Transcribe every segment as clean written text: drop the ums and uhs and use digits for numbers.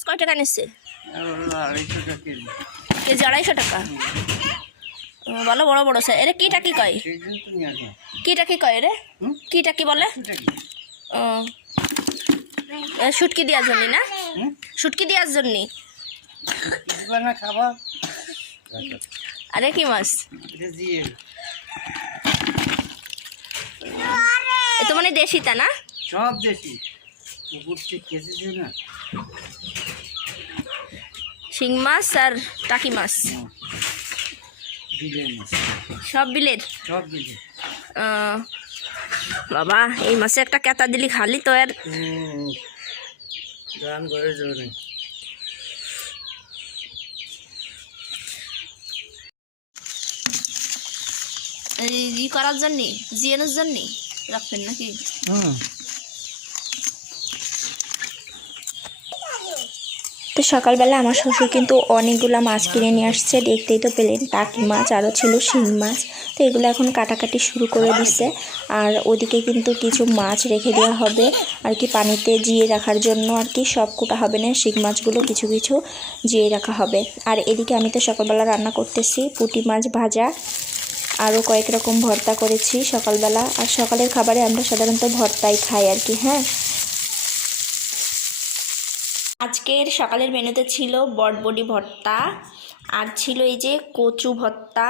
মাছ কয় টাকা নিচ্ছে? 250 টাকা কেজি। কেজি 250 টাকা। ভালো বড় বড় স্যার। এরে কিটা কি কয়? কিটা কি কয় রে? কিটা কি বলে? ও শুটকি দেওয়ার জন্য না? শুটকি দেওয়ার জন্য। আরে কি মাছ? এ তো মানে দেশি তা না? সব দেশি। না শিং মাছ আর টাকি মাছ। সব বিলের। বাবা এই মাছে একটা কেতা দিলি খালি তো আর গান করে জোরে। ই করার জন্য জিয়ানোর জন্য রাখবেন নাকি? তো সকালবেলা আমার শ্বশুর কিন্তু অনেকগুলো মাছ কিনে নিয়ে আসছে, দেখতেই তো পেলেন। টাকি মাছ আরও ছিল শিং মাছ। তো এগুলো এখন কাটাকাটি শুরু করে দিচ্ছে। আর ওদিকে কিন্তু কিছু মাছ রেখে দেওয়া হবে আর কি, পানিতে জিয়ে রাখার জন্য আর কি। সব কুটা হবে না, শিং মাছগুলো কিছু কিছু জিয়ে রাখা হবে। আর এদিকে আমি তো সকালবেলা রান্না করতেছি পুঁটি মাছ ভাজা, আরও কয়েক রকম ভর্তা করেছি সকালবেলা। আর সকালের খাবারে আমরা সাধারণত ভর্তাই খাই আর কি। হ্যাঁ, আজকের সকালের মেনুতে ছিল বটবডি ভর্তা, আর ছিল এই যে কচু ভর্তা,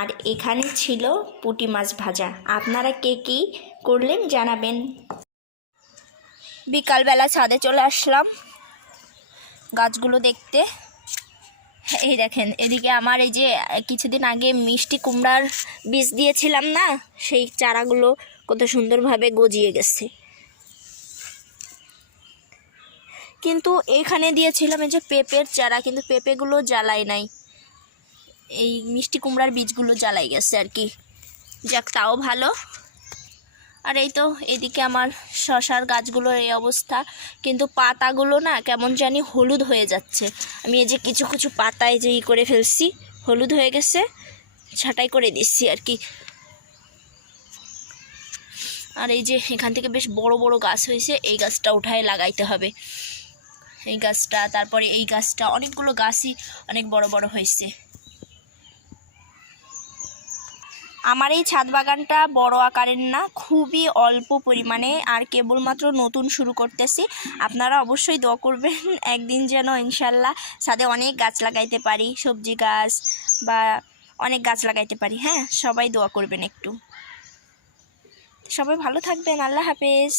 আর এখানে ছিল পুঁটি মাছ ভাজা। আপনারা কে কী করলেন জানাবেন। বিকালবেলা ছাদে চলে আসলাম গাছগুলো দেখতে। এই দেখেন, এদিকে আমার এই যে কিছুদিন আগে মিষ্টি কুমড়ার বীজ দিয়েছিলাম না, সেই চারাগুলো কত সুন্দরভাবে গজিয়ে গেছে। কিন্তু এখানে দিয়েছিলাম এই যে পেঁপের চারা, কিন্তু পেঁপেগুলো জ্বালাই নাই, এই মিষ্টি কুমড়ার বীজগুলো জ্বালাই গেছে আর কি। যাক, তাও ভালো। আর এই তো এদিকে আমার শশার গাছগুলোর এই অবস্থা, কিন্তু পাতাগুলো না কেমন জানি হলুদ হয়ে যাচ্ছে। আমি এই যে কিছু কিছু পাতায় যে করে ফেলছি, হলুদ হয়ে গেছে, ছাঁটাই করে দিচ্ছি আর কি। আর এই যে এখান থেকে বেশ বড় বড় গাছ হয়েছে, এই গাছটা উঠায় লাগাইতে হবে। এই গাছটা, তারপরে এই গাছটা, অনেকগুলো গাছই অনেক বড় বড় হয়েছে। আমার এই ছাদ বাগানটা বড় আকারের না, খুবই অল্প পরিমাণে, আর কেবলমাত্র নতুন শুরু করতেছি। আপনারা অবশ্যই দোয়া করবেন একদিন যেন ইনশাল্লাহ ছাদে অনেক গাছ লাগাইতে পারি, সবজি গাছ বা অনেক গাছ লাগাইতে পারি। হ্যাঁ, সবাই দোয়া করবেন একটু। সবাই ভালো থাকবেন। আল্লাহ হাফেজ।